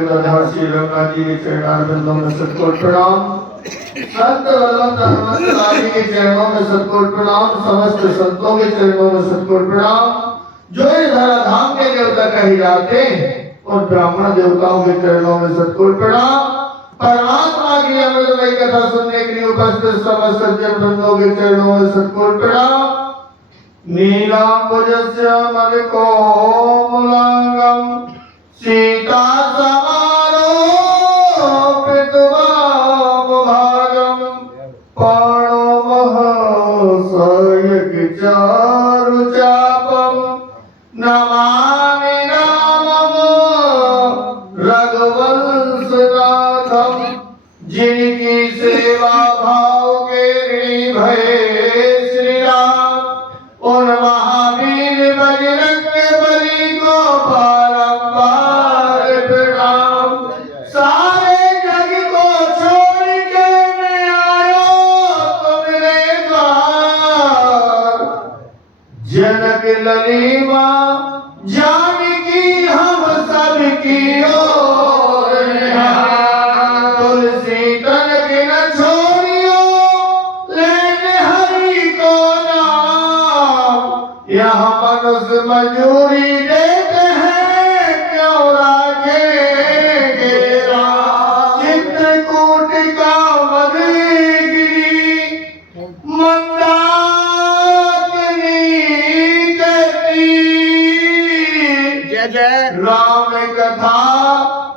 गदाधर श्री रंगा जी के चरणारविंदों में सतकोटि प्रणाम। संत वल्लभ धर्मराज के चरणों में सतकोटि प्रणाम। समस्त संतों के चरणों में सतकोटि प्रणाम। जो इस धराधाम के देवता कही जाते उन ब्राह्मण देवताओं के चरणों में सतकोटि प्रणाम। परमात्मा की अमृतमयी कथा सुनने के लिए उपस्थित समस्त सज्जन वृंदों के चरणों में सतकोटि प्रणाम। नीलांबुजस्य मलकोमलांगम सीता चारुचापम नमामि रामम रघुवंशनाथम। जिनकी सेवा भाव के ऋणी भये श्री राम उन महावीर बजरंग बली को बारंबार प्रणाम। सारे जग को छोड़ के मैं आयो तुमरे द्वार। जनक ललिमा जानकी हम सबकी ओर तुलसी तन के न छोड़ियो लेने हरि को नाम। यहाँ मनुष्य मजूरी देते हैं क्यों राखेंगे राम। चित्रकूट का मधुगिरी राम कथा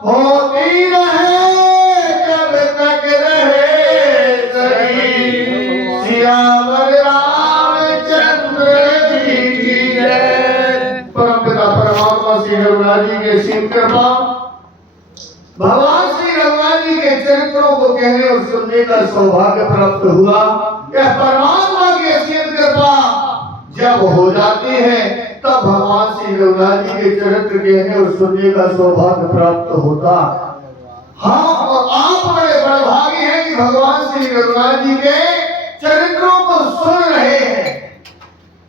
होती रहे जब तक रहे सही। सियावर रामचंद्र जी की जय। परमपिता परमात्मा श्री रघुनाथ जी के असीम कृपा, भगवान श्री रघुनाथ जी के चरित्रों को कहने और सुनने का सौभाग्य प्राप्त हुआ। यह परमात्मा की असीम कृपा जब हो जाती है तब भगवान श्री रघुनाथ जी के चरित्र कहने और सुनने का सौभाग्य प्राप्त होता। हाँ, और आप बड़े बड़भागी हैं कि भगवान श्री रघुनाथ जी के चरित्रों को सुन रहे हैं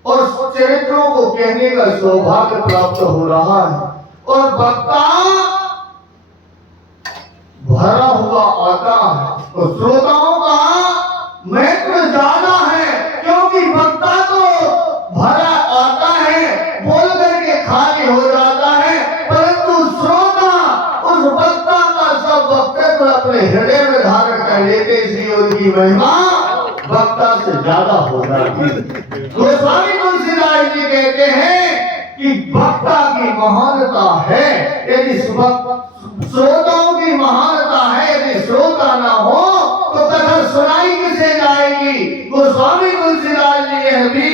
और चरित्रों को कहने का सौभाग्य प्राप्त हो रहा है। और वक्ता भरा हुआ आता है और श्रोताओं का महत्व ज्यादा है, क्योंकि वक्ता तो भरा आता है, बोल करके खाली हो जाता है, परंतु श्रोता उस वक्ता का सब वक्तव्य अपने हृदय में धारण कर लेते, इसलिए उनकी महिमा वक्ता से ज्यादा हो जाती है। गोस्वामी तुलसीदास जी कहते हैं कि वक्ता की महानता है, यदि श्रोताओं की महानता है, यदि श्रोता ना हो तो कथा सुनाई किसे जाएगी। गोस्वामी तुलसीदास जी यह भी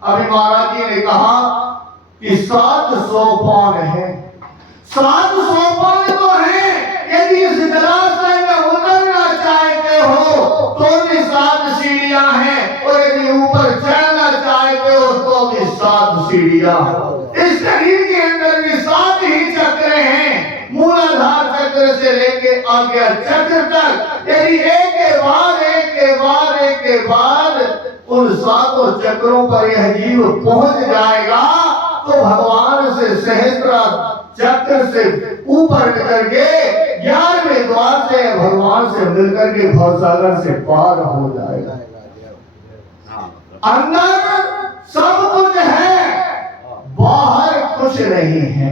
अभी महाराज जी ने कहा कि 7 सोपान है। 7 सोपान तो है, यदि इस जलाशय में उतरना चाहते हो तो भी 7 सीढ़ियां हैं, और यदि ऊपर चढ़ना चाहते हो तो भी 7 सीढ़ियां। इस शरीर के अंदर भी 7 ही चक्र हैं, मूलाधार चक्र से लेके आज्ञा चक्र तक। यदि एक के बाद उन 7 चक्रों पर यह जीव पहुंच जाएगा तो भगवान से सहस्त्र चक्र से ऊपर करके 11वें द्वार से भगवान से मिलकर के भवसागर से पार हो जाएगा। अंदर सब कुछ है, बाहर कुछ नहीं है।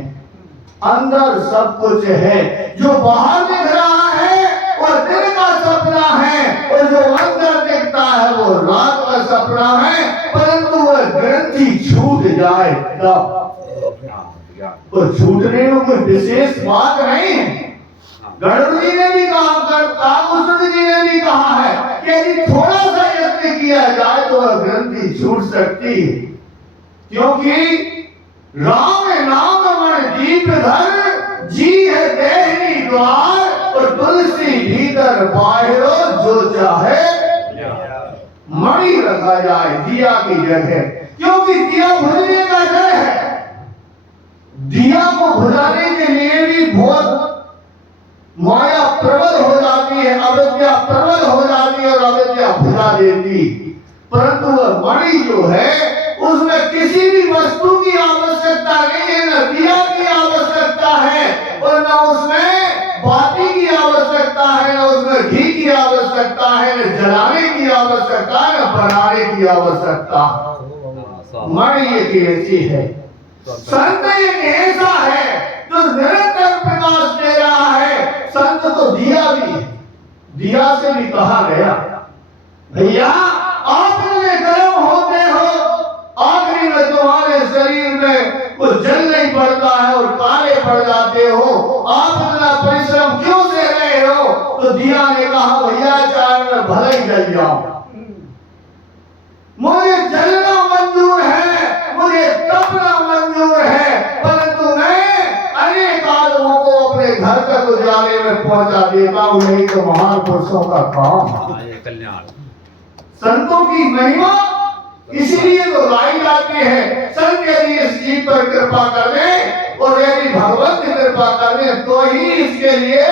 अंदर सब कुछ है, जो बाहर दिख रहा है वो दिन का सपना है, और जो अंदर दिखता है वो रात का सपना है। परंतु वह ग्रंथि छूट जाए तब, तो छूटने में कोई विशेष बात नहीं है। गरुड़ जी ने भी कहा, काकुत्स्थ जी ने भी कहा है कि यदि थोड़ा सा यत्न किया जाए तो वह ग्रंथि छूट सकती है, क्योंकि राम नाम मन दीप धर जी है देहरी द्वार, और तुलसी भीतर बाहरो जो चाहे मणि रखा जाए दिया की जगह, क्योंकि दिया बुझने का जय है। दिया को बुझाने के लिए भी बहुत माया प्रबल हो जाती है, अविद्या प्रबल हो जाती है और अविद्या बुझा देती। परंतु वह मणि जो है उसमें किसी भी वस्तु की आवश्यकता नहीं है, न दिया की आवश्यकता है और न उसमें की आवश्यकता है, न जलाने की आवश्यकता है, न बनाने की आवश्यकता। मन ये ऐसी है। संत एक ऐसा है जो निरंतर प्रकाश दे रहा है। संत तो दिया भी है। दिया से भी कहा गया, भैया आप इतने गर्म होते हो, आखिरी में तुम्हारे शरीर में कुछ जल नहीं पड़ता है और काले पड़ जाते हो, आप इतना परिश्रम क्यों दे रहे हो? तो दिया ने कहा, भैया चाहे मैं भले ही जल जाऊं, मुझे जलना मंजूर है, मुझे तपना मंजूर है, परंतु मैं अनेक आदमों को अपने घर तक उजाले में पहुंचा देता हूं। यही तो महान पुरुषों का काम है। कल्याण संतों की महिमा इसीलिए तो लाई जाती है। संत यदि इस जीव पर कृपा कर दे और यदि भगवत की कृपा कर दे तो ही इसके लिए,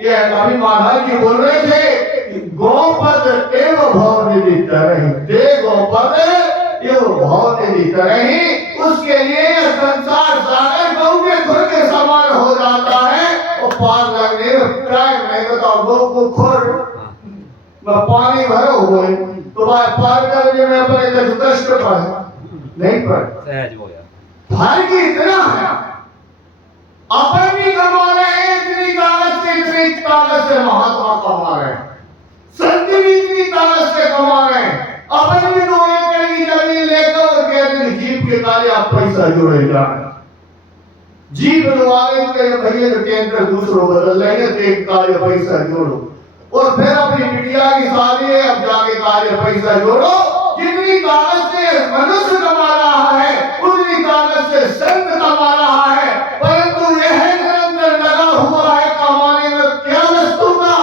ये अभी महाराज जी बोल रहे थे, गोपद एवं भाव निधि तरही, दे गोपद एवं भाव निधि तरही, उसके लिए संसार सागर गौ के खुर के समान हो जाता है। और पार लगने में टाइम नहीं बताओ, गौ को खुर में पानी भरो हुए तो पार करने में अपने कष्ट पड़े नहीं पड़े। फर्क इतना है, अपन भी कमा रहे हैं इतनी ताकत से महात्मा कमा रहे हैं, संत भी इतनी ताकत से कमा रहे हैं। अपन भी 2 एकड़ की जमीन लेकर और कहते हैं जीप के कार्य आप पैसा जोड़े जाए, जीप बनवाने के भैया जो केंद्र दूसरों बदल लेंगे तो एक कार्य पैसा जोड़ो, और फिर अपनी बिटिया की शादी है अब जाके कार्य पैसा जोड़ो। जितनी ताकत से मनुष्य कमा रहा है उतनी ताकत से संत कमा रहा है, परंतु यह निरंतर लगा हुआ है कमाने में क्या वस्तु का,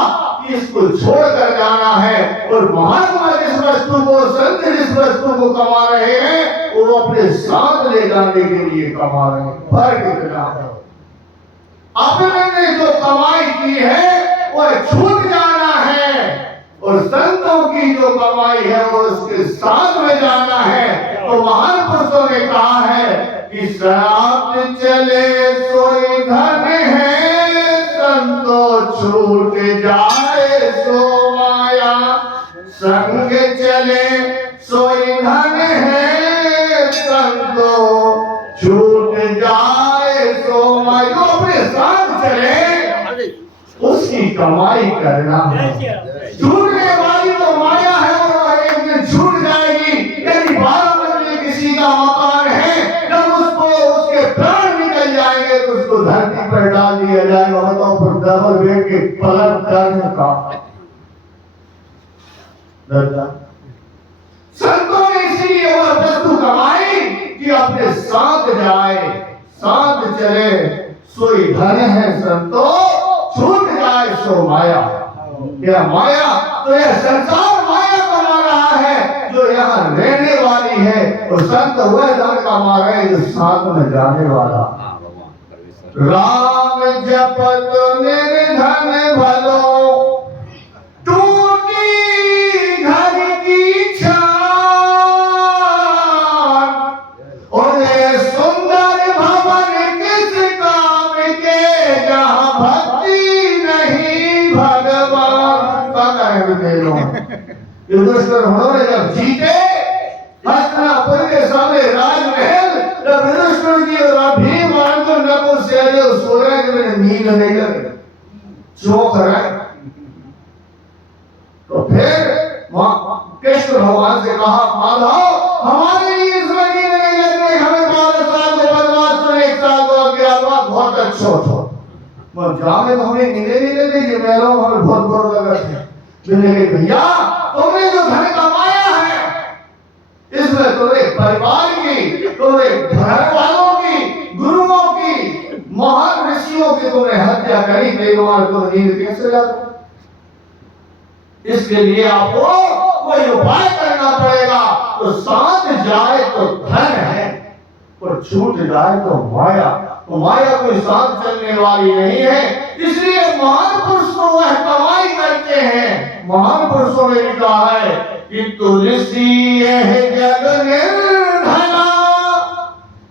इसको छोड़कर जाना है। और महात्मा जिस वस्तु को, संत जिस वस्तु को कमा रहे हैं वो अपने साथ ले जाने के लिए कमा रहे हैं। फर्क इतना है, अपने ने जो कमाई की है वो छूट जाना है और संतों की जो कमाई है वो उसके साथ में जाना है। तो महान पुरुषों ने कहा है कि साथ चले सोई धन है, संतो छूट जाए सो माया, संग चले सोई धन है, संतो छूट जाए सो माया। जो अपने साथ चले उसकी कमाई करना है। छूटने वाली तो माया है और एक दिन छूट जाएगी। यदि 12 मंजिल किसी का मकान है, जब उसको उसके प्राण निकल जाएंगे तो उसको धरती पर डाल दिया जाएगा। बताओ फिर डबल बेड के पलट करने का दर्जा। संतों ने इसीलिए वह वस्तु कमाई कि अपने साथ जाए, साथ चले सोई धन है, संतो छूट जाए सो माया। यह माया तो यह संसार माया कमा रहा है जो यहाँ रहने वाली है, और संत वह धन कमा रहे हैं जो साथ में जाने वाला। राम जपत निर्धन भलो, टूटी घर की छान, और सुंदर भवन किस काम के, जहाँ भक्ति नहीं भगवान का युधिष्ठिर उन्होंने जब जीते हस्तिनापुर के सामने राजमहल, जब युधिष्ठिर जी और भीम अर्जुन नकुल सहदेव सो रहे थे, मैंने नींद नहीं लगी, चौंक रहे। तो फिर कृष्ण भगवान से कहा, माधव हमारे लिए इस महीने नहीं लगने, हमें 12 साल को वनवास और 1 साल को अज्ञातवास, बहुत अच्छा हो। जामे तो हमें नींद नहीं लगती कि मैं रहूं, हमें बहुत बुरा लगा था। भैया तुमने जो धन कमाया है इसमें तुम्हारे परिवार की, तुम्हारे घर वालों की, गुरुओं की, महान ऋषियों की तुमने हत्या करी, तो नींद कैसे लगा? इसके लिए आपको कोई उपाय करना पड़ेगा। तो साथ जाए तो धन है और छूट जाए तो माया। तो माया कोई साथ चलने वाली नहीं है, इसलिए महान पुरुष को वह कमाई करते हैं। महान पुरुषों ने भी कहा है कि तुलसी है जग निर्धना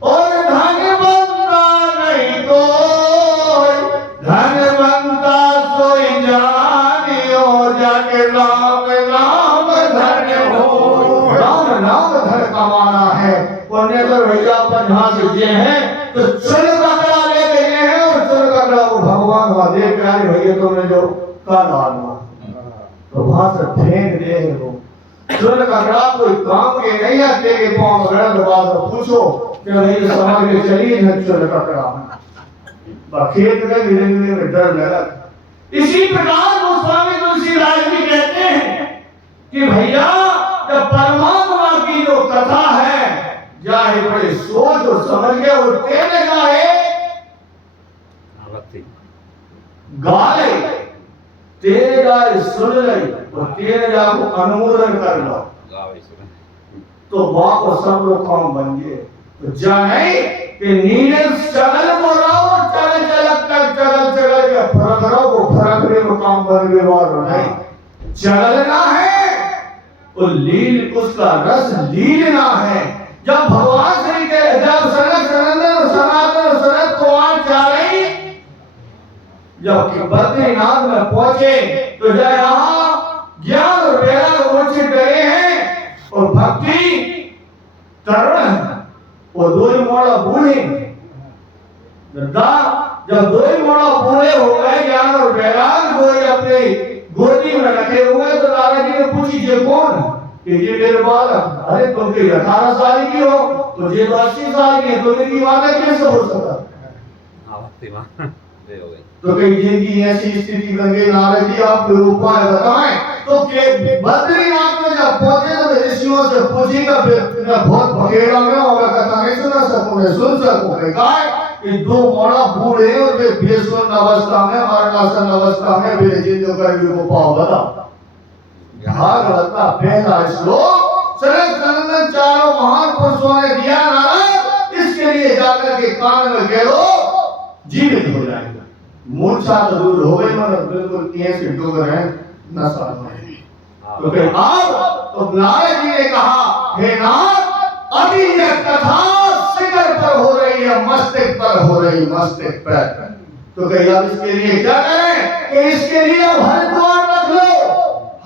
और धनवंता नहीं कोई, धनवंता सोई जानियो है। उन्हें तो भैया अपन यहाँ से दिए हैं तो चल ककड़ा ले गए हैं और चल ककड़ा को भगवान महादेव प्यारे भैया तुमने जो का डालना तो वहां से फेंक दे वो चल ककड़ा कोई काम के नहीं आते के पांव गड़ा तो बात पूछो कि भाई समझ के चलिए न चल ककड़ा खेत में धीरे धीरे डर लगा। इसी प्रकार गोस्वामी तुलसीदास जी कहते हैं कि भैया जब परमात्मा की जो कथा है जाहे बड़े सोच और समझ के और तेरे गाए तेरे गाए सुन ले और तेरे जा को अनुमोदन कर लो तो बाप और सब लोग काम बन गए। तो जाने कि नीले चगल को रहो चल चगल के फरक रहो वो फरक में काम बन गए और नहीं चलना है वो लील उसका रस लीलना है। जब भगवान श्री के जब सनक सनंदन सनातन सनत कुमार चारे जब बद्रीनाथ में पहुंचे तो जब यहाँ ज्ञान और वैराग्य उचित करे हैं और भक्ति तरुण वो दो ही मोड़ा बूढ़े जब दो ही मोड़ा बूढ़े हो गए ज्ञान और वैराग्य को अपने गोदी में रखे हुए तो दादा जी ने पूछी ये कौन कि ये मेरे बालक। अरे तुम के 18 साल की हो तो ये 80 साल की तो इनकी बातें कैसे हो सकता। तो कई जिनकी ऐसी स्थिति बन गई नारद जी आप कोई उपाय बताएं। तो के बद्रीनाथ में जब पहुंचे तो ऋषियों से पूछेगा फिर बहुत भकेड़ा में होगा कथा नहीं सुना सकूंगा सुन सकूंगा काय कि दो मोड़ा बूढ़े और वे बेसुन अवस्था में मरणासन अवस्था में वे जिंदो कर को पाव बता भागवत का पहला श्लोक सनक सनंदन चारों महान पुरुषों ने दिया नारद इसके लिए जाकर के कान में कह लो जीवित हो जाएगा। मूर्छा तो दूर हो गई मतलब बिल्कुल ऐसे डूब रहे हैं नशा में। तो फिर अब तो नारद जी ने कहा हे नाथ अभी यह कथा शिखर पर हो रही है मस्तक पर हो रही मस्तक पर। तो कहीं अब इसके लिए क्या करें कि इसके लिए अब हरिद्वार रख लो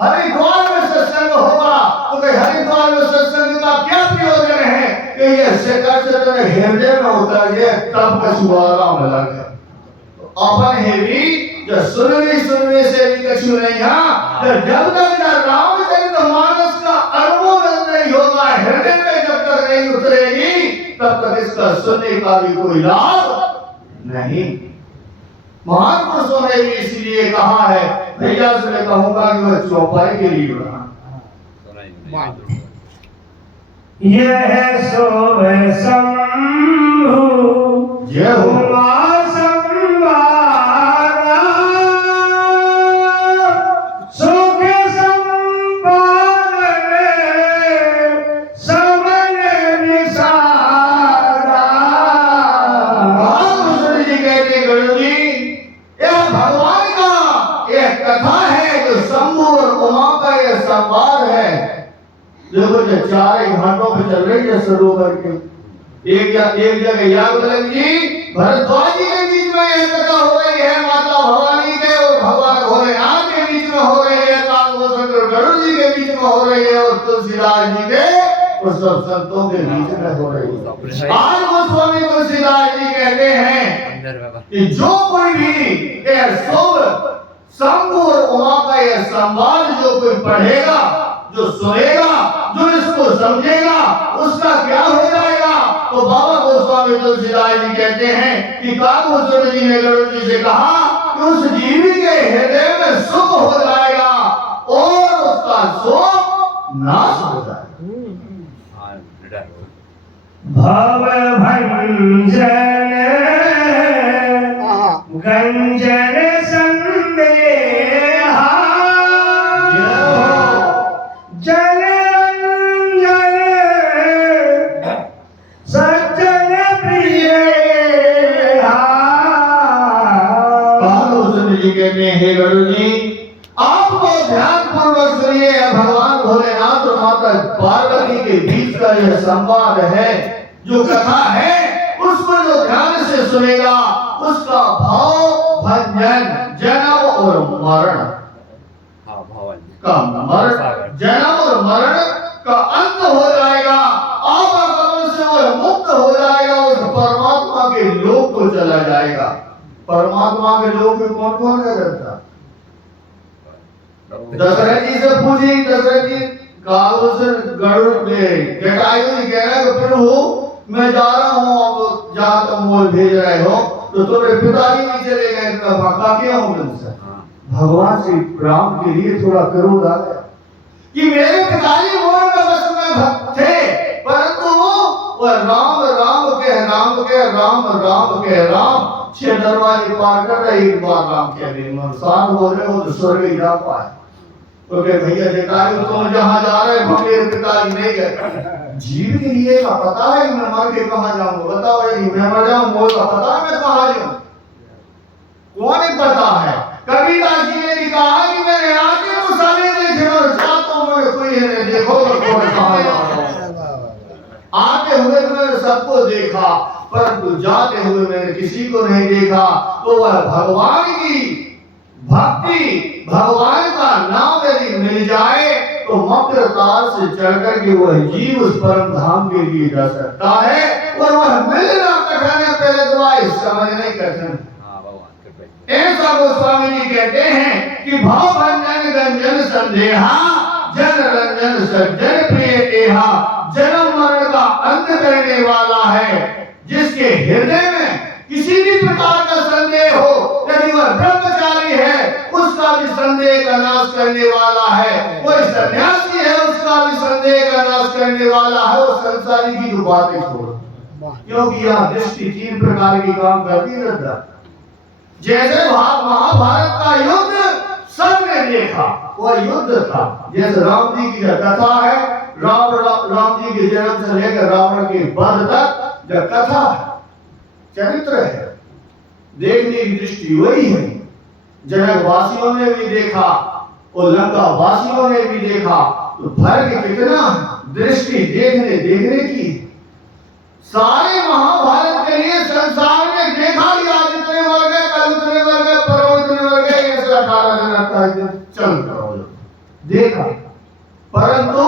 हरिद्वार में सत्संग होगा। तो कहीं हरिद्वार में सत्संग का क्या प्रयोजन है कि ये शिखर से तेरे हृदय में उतर गया तब कछुआरा में लग गया। अपन है भी जो सुनने से भी कछु नहीं है जब तक रामचंद्र मानस का अनुमोदन नहीं होगा हृदय में जब तक नहीं उतरेगी तब तक इसका सुनने का भी कोई लाभ नहीं। महान पुरुषों ने भी इसलिए कहा है भैया से मैं कहूंगा कि वह चौपाई के लिए बना यह सोवे शंभु जय हो देखो जो 4 घाटों पे चल रही है सरोवर के एक जगह याज्ञवल्क्य जी भरद्वाज जी के बीच में यह कथा हो रही है माता भवानी के और भगवान भोलेनाथ के बीच में हो रही है कालभूषण गरुड़ जी के बीच में हो रही है और तुलसीदास जी के और सब संतों के बीच में हो रही है। आज गोस्वामी तुलसीदास जी कहते हैं कि जो कोई भी शंभु और उमा का यह संवाद जो कोई पढ़ेगा जो सुनेगा जो इसको समझेगा उसका क्या हो जाएगा। तो बाबा गोस्वामी तुलसीदास जी कहते हैं कि कालभूषण जी ने गरुड़ जी से कहा कि उस जीवी के हृदय में सुख हो जाएगा और उसका शोक नाश हो जाएगा। भव भंजन गंजन संदेहा जन रंजन सज्जन प्रिय। कालभूषण जी कहते हैं हे गरुड़ जी आपको ध्यान पूर्वक सुनिए भगवान भोलेनाथ और माता पार्वती के बीच का यह संवाद है जो कथा है उसको जो ध्यान से सुनेगा उसका भाव भंजन जन्म और मरण का मरण जन्म और मरण का अंत हो जाएगा। आप जाएगा। परमात्मा के लोग में कौन कौन रहता? दशरथ जी से पूछी, दशरथ जी काल से गरुड़ में जटायु जी कह रहे हैं प्रभु मैं जा रहा हूँ, अब जहाँ तुम मोल भेज रहे हो तो तुम्हारे पिताजी भी चले गए, तो भक्का क्यों हूँ तुमसे? भगवान श्री राम के लिए थोड़ा क्रोध आ गया कि मेरे पिताजी मोल में बस में भक्त थे, परंतु वो राम राम कह राम कह राम राम कह राम 6 दरवाजे पार कर रहे, एक बार राम कह रहे मन साथ हो रहे हो तो स्वर्ग ही जा पाए। तो कहे भैया देखा तुम जहाँ जा रहे हो मेरे पिताजी नहीं गए। जीव के लिए का पता है मैं मर के कहाँ जाऊंगा? बताओ यदि मैं मर जाऊं मोल का पता है मैं कहाँ जाऊं? कौन ही पता है? कबीरदास जी ने कहा कि मैंने आके तो सारे देखे और जाता हूं कोई नहीं देखो कौन कहाँ जा रहा हूं। आते हुए तो मैंने सबको देखा, परंतु जाते हुए मैंने किसी को नहीं देखा। तो वह भगवान की भक्ति, भगवान का नाम यदि मिल जाए तो मकर तार से चढ़कर के वह जीव उस परम धाम के लिए जा सकता है, और वह मिलना कठिन है, पहले तो आए समझने कठिन। ऐसा गोस्वामी जी कहते हैं कि भाव भंजन गंजन संदेहा जन रंजन सज्जन प्रिय देहा, जन्म मरण का अंत करने वाला है, जिसके हृदय में किसी भी प्रकार का संदेह हो, यदि वह ब्रह्मचारी है उसका भी संदेह का नाश करने वाला है, कोई सन्यासी है उसका भी संदेह का नाश करने वाला है, और संसारी की जो बातें छोड़, क्योंकि यह दृष्टि 3 प्रकार की काम करती रहता। जैसे महाभारत का युद्ध सबने देखा, वह युद्ध था। जैसे राम जी की कथा है, राम जी के जन्म से लेकर रावण के वध तक जो कथा है, चरित्र है, देखने की दृष्टि वही है। जनक वासियों ने भी देखा और लंका वासियों ने भी देखा, तो फर्क कितना दृष्टि देखने की। सारे महाभारत के लिए संसार में देखा कि आज इतने मर गए, कल इतने मर गए, परसों इतने मर गए, ऐसे 18 दिन 28 दिन चल रहा देखा। परंतु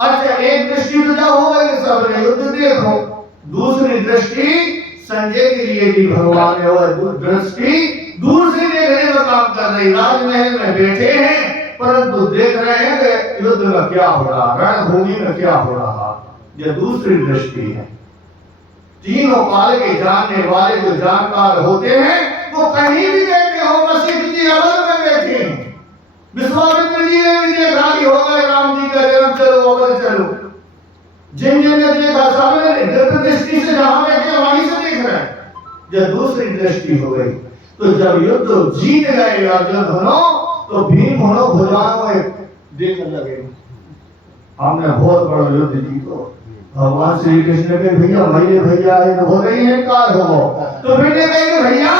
अच्छा एक दृष्टि तो जब हो गई सबने युद्ध देखो, दूसरी दृष्टि संजय के लिए भी भगवान ने वह दृष्टि दूर से देखने का काम कर रही। राजमहल में बैठे हैं परंतु देख रहे हैं कि युद्ध में क्या हो रहा, रणभूमि में क्या हो रहा, यह दूसरी दृष्टि है। तीनों काल के जानने वाले जो जानकार होते हैं वो कहीं भी बैठे हो, वशिष्ठ जी अवध में बैठे हैं, विश्वामित्र जी ने भी देखा कि हो गए राम जी का जन्म, चलो अवध चलो। जिन ने देखा सबने दिव्य दृष्टि से जहां बैठे वहीं से देख रहे हैं, जब दूसरी दृष्टि हो गई तो जब युद्ध जीत गए अर्जुन दोनों, तो भीम दोनों भुजाओं में देखने लगे हमने बहुत बड़ा युद्ध जीतो। भगवान श्री कृष्ण के भैया भैया हो रही है का हो, तो फिर ने कहे भैया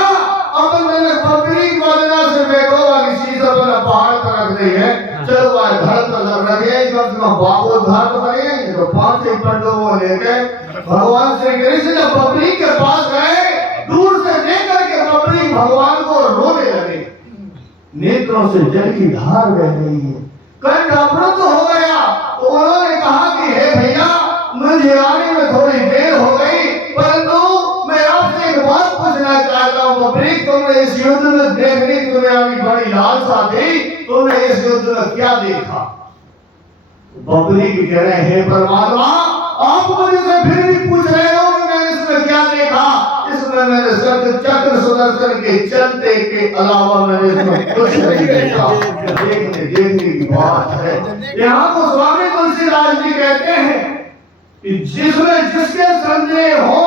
अब मैंने पब्लिक वजना से बैठो किसी से अपना पहाड़ पर रख दी है, चलो भाई घर पर लग रहे कम से कम बाबू घर तो बने, तो 5 ही पंडों लेके भगवान श्री कृष्ण जब पब्लिक के पास गए, दूर से देख करके पब्लिक भगवान को रोने लगे, नेत्रों से जल की धार बह रही है, कंठ अवरुद्ध हो गया। तो उन्होंने कहा कि हे भैया मुझे आने में थोड़ी देर हो गई, परंतु मैं आपसे एक बात पूछना चाहता हूँ पब्लिक, तुमने इस युद्ध में देखने की तुम्हें अभी बड़ी लालसा थी, तुमने इस युद्ध में क्या देखा? पब्लिक कह रहे हैं हे परमात्मा आप मुझे से फिर भी पूछ रहे हो कि मैंने इसमें क्या देखा? इसमें मैंने सिर्फ चक्र सुदर्शन के चलते के अलावा मैंने इसमें कुछ नहीं देखा। देखने की बात है। यहाँ को स्वामी तुलसीदास जी कहते हैं कि जिसमें जिसके संदेह हो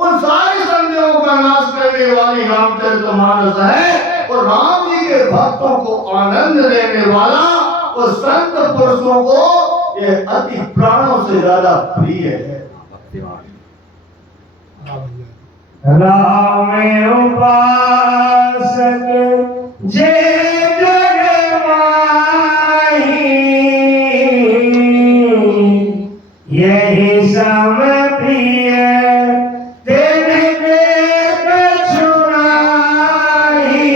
उन सारे संदेहों का नाश करने वाली रामचरितमानस है, और राम जी के भक्तों को आनंद देने वाला और संत पुरुषों को ये अति प्राणों से ज्यादा प्रिय है। राम उपासक जे जग माही, यही सम प्रिय तेने कछु नाही।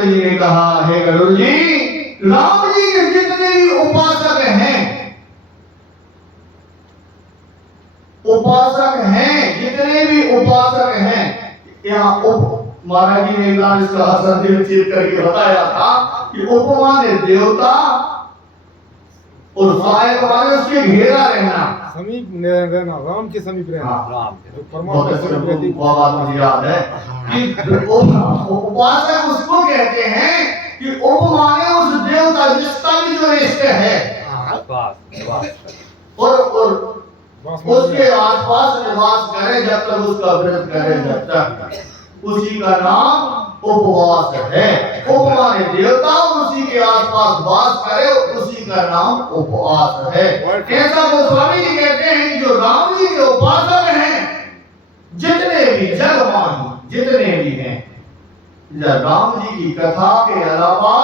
जी ने कहा हे गरुड़ जी, राम जी के जितने भी उपासक हैं, जितने भी उपासक यहाँ महाराज जी ने एक बार इसका संदेश करके बताया था कि उपमा ने देवता और सहायक वाले उसके घेरा रहना, समीप रहना, राम के समीप रहना। हाँ। जो बहुत अच्छे परमात्मा के वो बात मुझे याद है कि उपासक उसको कहते हैं कि उपमा ने उस देवता जिसका भी जो रिश्ते है और उसके आसपास निवास करे जब तक उसका व्रत करे, जब तक उसी का नाम उपवास है। उपमा ने देवता उसी के आसपास वास करे, उसी का नाम उपवास है। ऐसा गोस्वामी जी कहते हैं कि जो राम जी के उपासक हैं, जितने भी जगमानी जितने भी हैं, राम जी की कथा के अलावा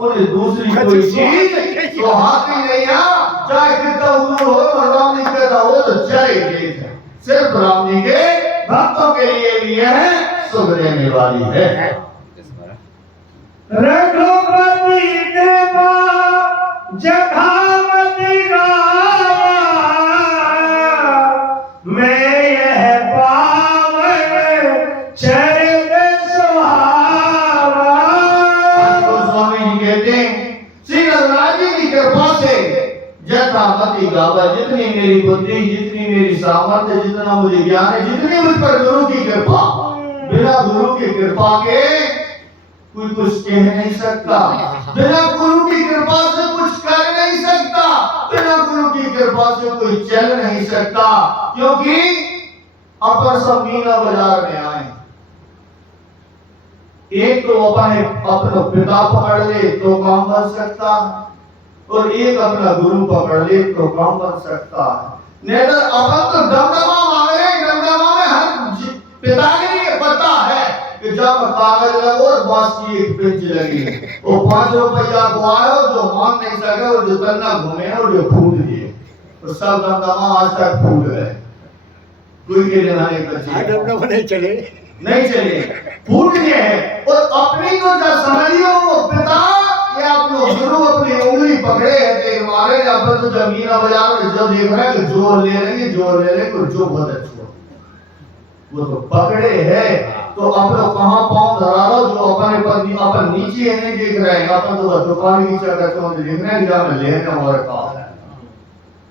उन्हें दूसरी कोई चीज सुहाती नहीं है। चाहे कितना दूर हो और राम जी की कथा हो तो चले देख, सिर्फ राम जी के भक्तों के लिए भी है, सुख देने वाली है। रघुपति कृपा जघामति गावा, मैं यह पावन चरित सुहावा। गोस्वामी जी कहते हैं श्री रघुनाथ जी की कृपा से जथामति गावा, जितनी मेरी बुद्धि, जितनी मेरी सामर्थ्य, जितना मुझे ज्ञान है, जितनी मुझ पर गुरु की कृपा, बिना गुरु की कृपा के कोई कुछ कह नहीं सकता, बिना गुरु की कृपा से कुछ कर नहीं सकता, बिना गुरु की कृपा से कोई चल नहीं सकता, क्योंकि अपन सब मीना बाजार में आए। एक तो अपना पिता पकड़ ले तो काम बन सकता है, और एक अपना गुरु पकड़ ले तो काम बन सकता है। नहीं तो अपन तो दमदमा मांगे, दमदमा में हर पिता के लिए पता है कि जब कागज लगो और बांस की एक बेंच लगी, वो 5 रुपया को आयो जो मान नहीं सके और जो तन्ना घूमे और जो फूट दिए, तो सब दमदमा आज तक फूट गए। कोई के लिए दमदमा नहीं चले, फूट गए हैं। और अपनी तो जब समझियो वो पिता या अपने गुरु अपनी उंगली पकड़े है तेरे मारे, या फिर तो जमीना बाजार में जो देख रहे हैं कि जोर ले लेंगे जो बहुत अच्छा वो तो पकड़े है, तो अपने कहां पांव धरा लो, जो अपन नीचे नहीं देख रहे हैं, अपन तो दुकान की चक्कर से देख रहे हैं जहां में लेने और का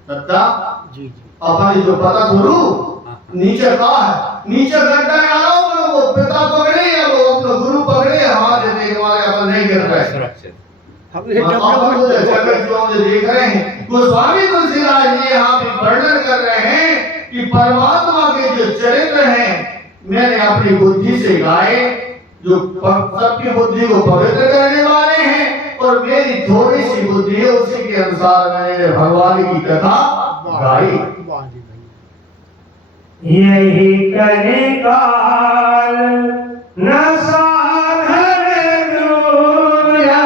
तत्ता जी अपन जो पता गुरु नीचे का है, नीचे गड्ढा डालो, वो पिता पकड़े या वो अपना गुरु पकड़े, हाथ देते हमारे अपन नहीं गिर रहे हैं। हम ये अपन तो जगत जो हम देख रहे हैं, गोस्वामी तुलसीदास जी यहाँ पे वर्णन कर रहे हैं कि परमात्मा के जो चरित्र हैं मैंने अपनी बुद्धि से गाए, जो सबकी बुद्धि को पवित्र करने वाले हैं, और मेरी थोड़ी सी बुद्धि है उसी के अनुसार मैंने भगवान की कथा गाई। यही कलिकाल न साधन दूजा,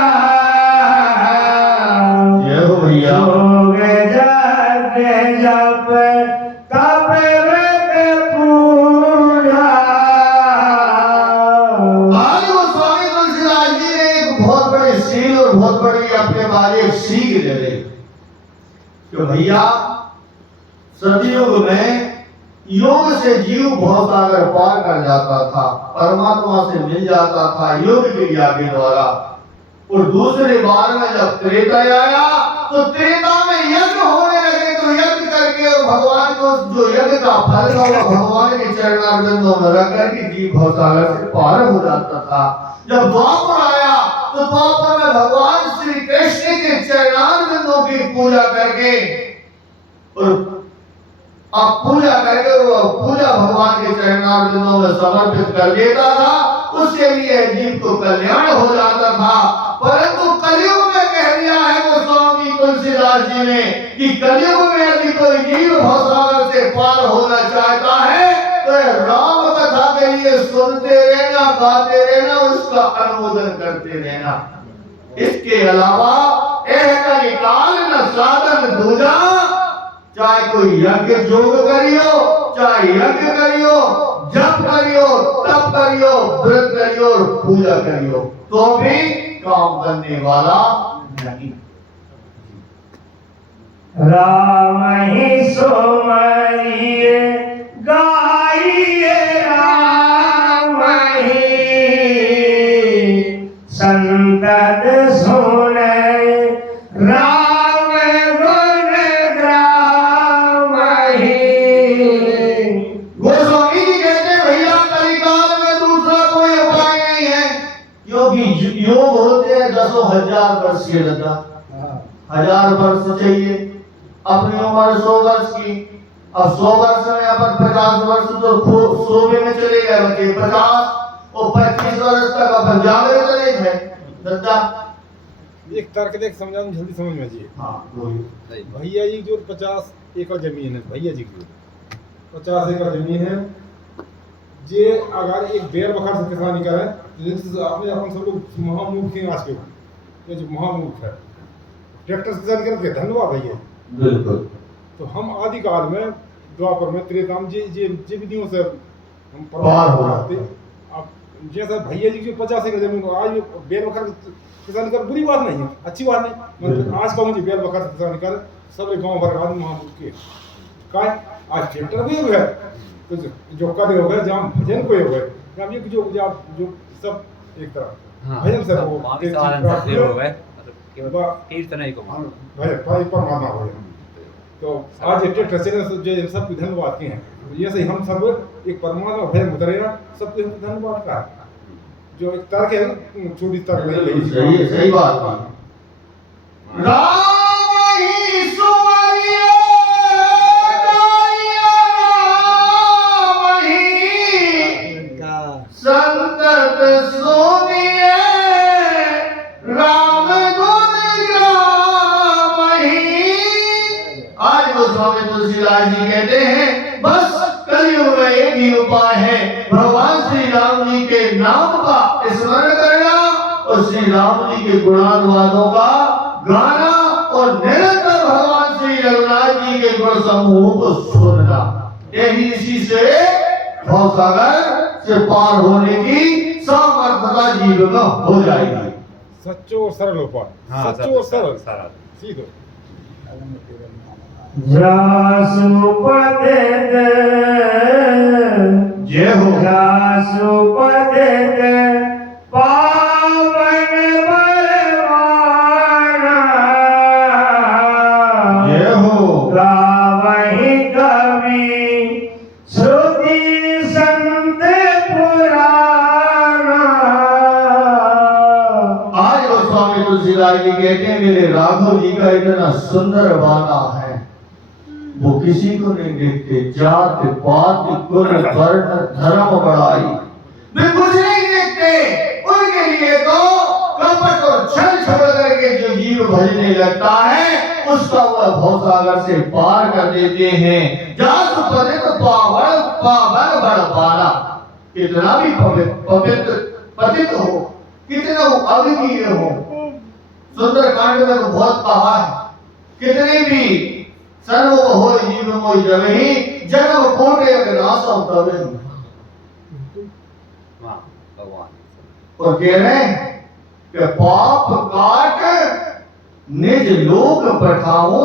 जय हो भैया। योग जग जप तप व्रत पूजा। आज गोस्वामी तुलसीदास जी ने एक बहुत बड़ी सीख और बहुत बड़ी अपने बारे एक सीख दे दी कि भैया सतयुग में योग से जीव भवसागर पार कर जाता था, परमात्मा से मिल जाता था योग क्रिया के द्वारा। और दूसरे बार में जब त्रेता आया तो त्रेता में यज्ञ होने लगे, तो यज्ञ करके और भगवान को जो यज्ञ का फल था वो भगवान के चरणारविंदों में रख करके जीव भवसागर से पार हो जाता था। जब द्वापर आया तो द्वापर में भगवान श्री कृष्ण के चरणारविंदों की पूजा करके और अब पूजा करके वो पूजा भगवान के चरणारविंदों में समर्पित कर देता था, उसके लिए जीव को कल्याण हो जाता था। परंतु कलयुग में कह दिया है गोस्वामी तुलसीदास जी ने कि कलयुग में यदि कोई जीव भवसागर से पार होना चाहता है तो राम कथा के लिए सुनते रहना, गाते रहना, उसका अनुमोदन करते रहना। इसके अलावा कलिकाल न साधन दूजा, चाहे कोई यज्ञ योग करियो, चाहे यज्ञ करियो, जप करियो, तप करियो, व्रत करियो, पूजा करियो, तो भी काम बनने वाला नहीं। राम ही सोमरिए गाइए राम, योग होते हैं 10,000 वर्ष के लगा, हाँ 1000 वर्ष चाहिए। अपनी उम्र 100 वर्ष की, अब 100 वर्ष में अपन 50 वर्ष तो सोवे में चले गए, बचे 50 और 25 वर्ष तक अपन जागरे चले गए दद्दा। एक तर्क देख समझा जल्दी समझ में आ जाइए। हाँ वही भैया जी जो 50 एकड़ जमीन है, भैया जी की 50 एकड़ जमीन है, जे अगर एक बेर बखर से किसानी करे तो आपने अपन सब लोग महामूर्ख हैं आज के, ये जो महामूर्ख है ट्रैक्टर से किसानी करते हैं, धन्यवाद भैया। बिल्कुल। तो हम आदिकाल में द्वापर में त्रेता में जे विधियों से हम पार हो करते। अब जैसा भैया जी की 50 एकड़ जमीन आज बेर बखर किसानी कर बुरी बात नहीं है, अच्छी बात नहीं, मतलब आज का मुझे बेर बखर किसानी कर सब गांव भर आदमी महामूर्ख के काय आज ट्रैक्टर भी है तो जो कदे हो गए जहाँ भजन को हो गए हम ये जो सब एक तरह हाँ, भजन से सब वो बाकी साधन सब देव हो गए, मतलब केवल कीर्तन ही को भजन भाई परमात्मा हो गए। तो आज ये ट्रैक्टर से जो सबको धन्यवाद के हैं, ये से हम सब एक परमात्मा भजन उतरेगा, सबको धन्यवाद का जो एक तर्क है छोटी तर्क नहीं सही सही बात है। राम ही सुमरिया संतत सुनिए राम गुण गावहि। आज गोस्वामी तुलसीदास जी कहते हैं बस कलयुग में एक ही उपाय है, भगवान श्री राम जी के नाम का स्मरण करना और श्री राम जी के गुणानुवादों का गाना और निरंतर भगवान श्री रघुनाथ जी के गुण समूह को सुनना। यही इसी से भवसागर से पार होने की सामर्थ्यता जीवन में हो जाएगी। सच्चो और सरल उपाय, हाँ, सच्चो और सरल सरल सीधो जासुपदे जय हो। जासुपदे पावन बलवाना जय हो। गावहि कवि श्रुति संत पुराना। आज गोस्वामी तुलसीदास जी कहते हैं मेरे राघव जी का इतना सुंदर गाना है, वो किसी को नहीं देखते, जात पात कुल वर्ण धर्म बड़ाई वे कुछ नहीं देखते। उनके लिए तो कपट और छल छोड़ करके जो जीव भजने लगता है उसका वह भवसागर से पार कर देते हैं। जात पतित पावन पावन बड़वाना, कितना भी पवित्र पतित हो, कितना अविधीय हो, सुंदर कांड में तो बहुत कहा है, कितने भी सर्व हो जीव मोहि जगहि जन्म कोटि नासम तवे। वाह भगवान। और कह रहे हैं कि पाप काट निज लोक पठाऊं और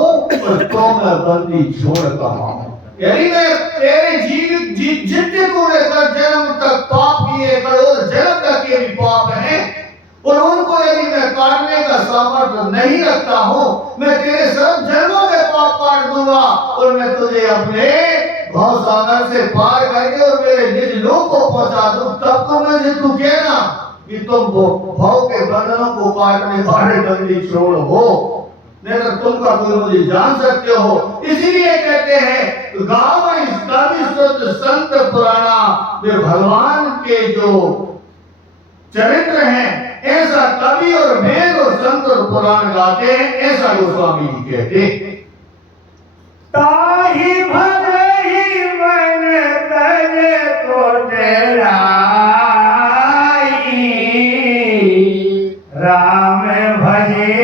तो मैं बंदी छोड़ कहाऊं। यानी मैं तेरे जितने तूने कर जन्म तक पाप किए, करोड़ जन्म तक के भी पाप हैं और उनको यदि मैं काटने का सामर्थ्य नहीं रखता हूँ, मैं तेरे सब जन्मों में पाप काट दूंगा और मैं तुझे अपने भवसागर से पार करके और मेरे निज लोक को पहुंचा दूं। तब तो मुझे तू कहना कि तुम भव के बंधनों को काटने वाले बंदी छोड़ हो, नहीं तो तुम का कोई मुझे जान सकते हो। इसीलिए कहते हैं गाँव कवि शुद्ध संत पुराना, वे भगवान के जो चरित्र हैं ऐसा कवि और वेद और संत और पुराण गाते हैं, ऐसा गोस्वामी जी कहते हैं। ताहि भजहि मन तज कोटराई, राम भजे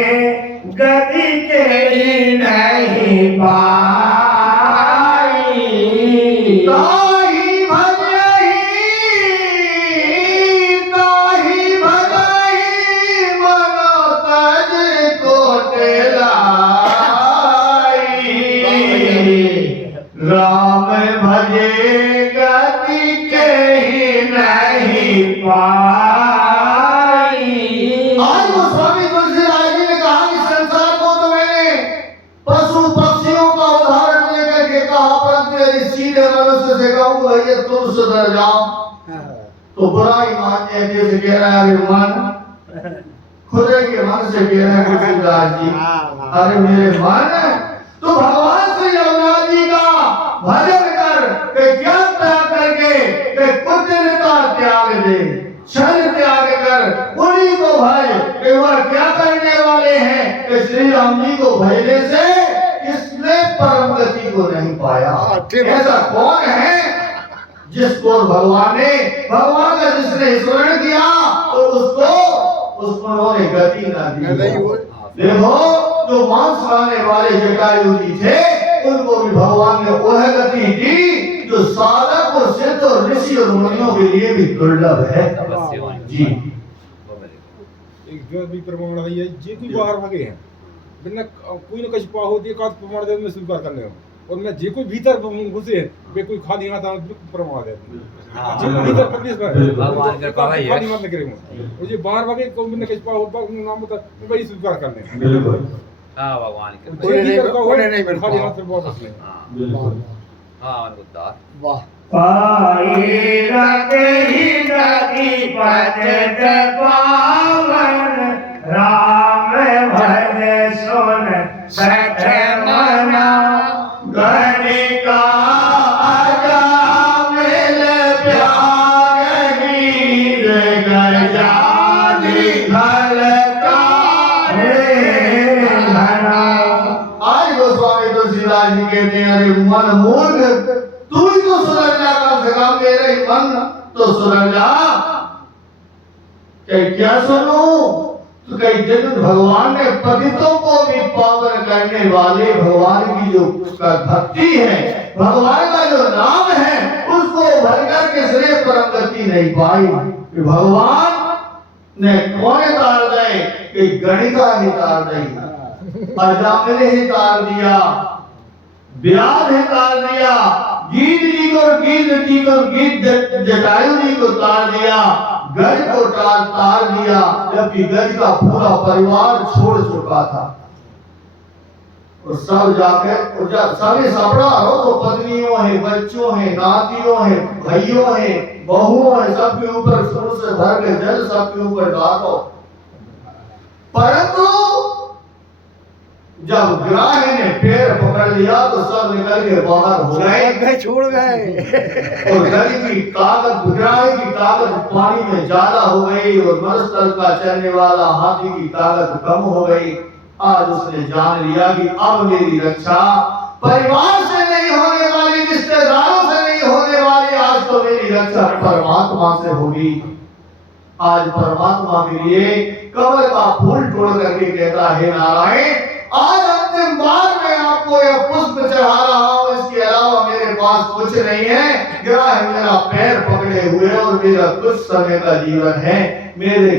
गति के नहीं पाई। ताहि भजहि मन तज कोटराई, राम भजे गति के ही नहीं पाई। आज वो स्वामी तुलसीदास जी ने कहा कि संसार को तो मैंने पशु पक्षियों का उदाहरण लेकर के कहा, परंतु यदि सीधे मनुष्य से कहूँ भैया तुम सुधर जाओ तो बुराई मानने जैसे कह रहा है मन खुदा के मन से कह रहे हैं तुलसीदास जी, अरे मेरे मन तू भगवान श्री रघुनाथ जी का भजन कर, के ज्ञान त्याग करके के कुटिलता त्याग दे, क्षण त्याग कर उन्हीं को भज। कि वह क्या करने वाले हैं कि श्री राम जी को भजने से किसने परम गति को नहीं पाया। ऐसा कौन है जिसको भगवान का जिसने स्मरण किया तो उसको उन्होंने गति ना दी। देखो जो मांस खाने वाले जटायु जी थे उनको भी भगवान ने वह गति दी जो साधक और सिद्ध और ऋषि और मुनियों के लिए भी दुर्लभ है जी। एक जो भी प्रमाण है ये कोई बाहर भागे हैं बिना कोई न कुछ पाहो दे का प्रमाण दे में स्वीकार करने हो, और मैं जे कोई भीतर घुसे वे कोई खाली हाथ प्रमाण दे जे भीतर प्रवेश भगवान के पावा है खाली मत करे वो जे बाहर भागे तो बिना कुछ पाहो नाम बता वही स्वीकार करने। बिल्कुल हां भगवान के कोई नहीं बैठ खाली हाथ से बहुत असली बिल्कुल। हां उद्धार वाह पाई रति पद पावन राम भज सुन सठ मना गणिका आजा मिल प्यार गीत गजानी खलका रे घना। आज गोस्वामी तुलसीदास जी कहते हैं अरे मन मूर्ख तू ही तो सुधर जा, कम से कम मेरे ही मन तो सुधर जा। क्या सुनूं तो कई दिन भगवान ने पतितों को भी पावन करने वाले भगवान की जो उसका भक्ति है, भगवान का जो नाम है उसको भरकर किसने परम गति नहीं पाई। भगवान ने कौन तार गए कि गणिका ही तार गई, अजामिल ही तार दिया, व्याध ही तार दिया, गीत जी को गीत जटायु जी को तार दिया, गज को तार दिया, जबकि गज का पूरा परिवार छोड़ चुका था। और सब जाके सभी सपड़ा हो तो पत्नियों है, बच्चों है, नातियों है, भाइयों है, बहुओं है, सबके ऊपर शुरू से भर के जल सबके ऊपर डालो। परंतु जब ग्राह ने पैर पकड़ लिया तो सब निकल के बाहर हो गए, छोड़ गए और गज की ताकत, ग्राह की ताकत पानी में ज्यादा हो गई और मरुस्थल का चलने वाला हाथी की ताकत कम हो गई। आज उसने जान लिया कि अब मेरी रक्षा परिवार से नहीं होने वाली, रिश्तेदारों से नहीं होने वाली, आज तो मेरी रक्षा परमात्मा से होगी। आज परमात्मा के लिए कमल का फूल तोड़ करके कहता है नारायण आज अंतिम बार मैं आपको यह पुष्प चढ़ा रहा हूं, इसके अलावा मेरे पास कुछ नहीं है। ग्राह मेरा पैर पकड़े हुए और मेरा कुछ समय का जीवन है। मेरे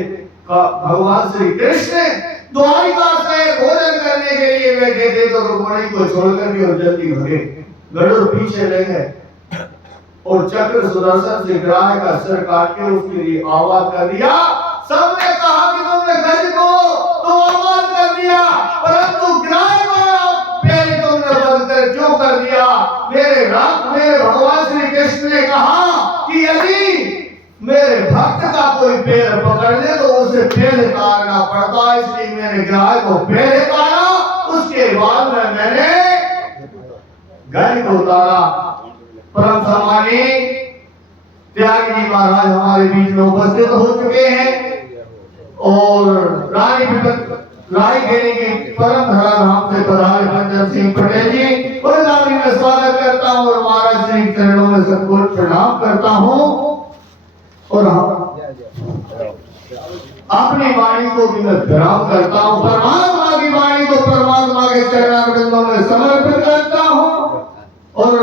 भगवान श्री कृष्ण द्वारिका से भोजन करने के लिए बैठे थे तो रुक्मिणी को छोड़कर के और जल्दी भगे, गरुड़ पीछे रह गए और चक्र सुदर्शन से ग्राह का सिर काट के उसके लिए आवाज कर दिया। सबने कहा कि तुमने गज को तो आवाज कर दिया, परंतु ग्राह को पहले तुमने बंद कर क्यों कर दिया। मेरे भगवान श्री कृष्ण ने कहा कि यदि मेरे भक्त का कोई पैर पकड़ ले तो उसे पहले तारना पड़ता, इसलिए मैंने ग्राह को पहले तारा, उसके बाद में मैंने गज को उतारा। परम सम्मानी त्यागी जी महाराज हमारे बीच में उपस्थित हो चुके हैं और राय खेड़ी के परम धरा धाम से पधारे पंचम सिंह पटेल जी उनका भी मैं स्वागत करता हूँ और महाराज श्री चरणों में सतकोट प्रणाम करता हूँ और अपनी वाणी को भी मैं प्रणाम करता हूँ। परमात्मा की वाणी को परमात्मा के चरणारविंदों में समर्पित करता हूँ और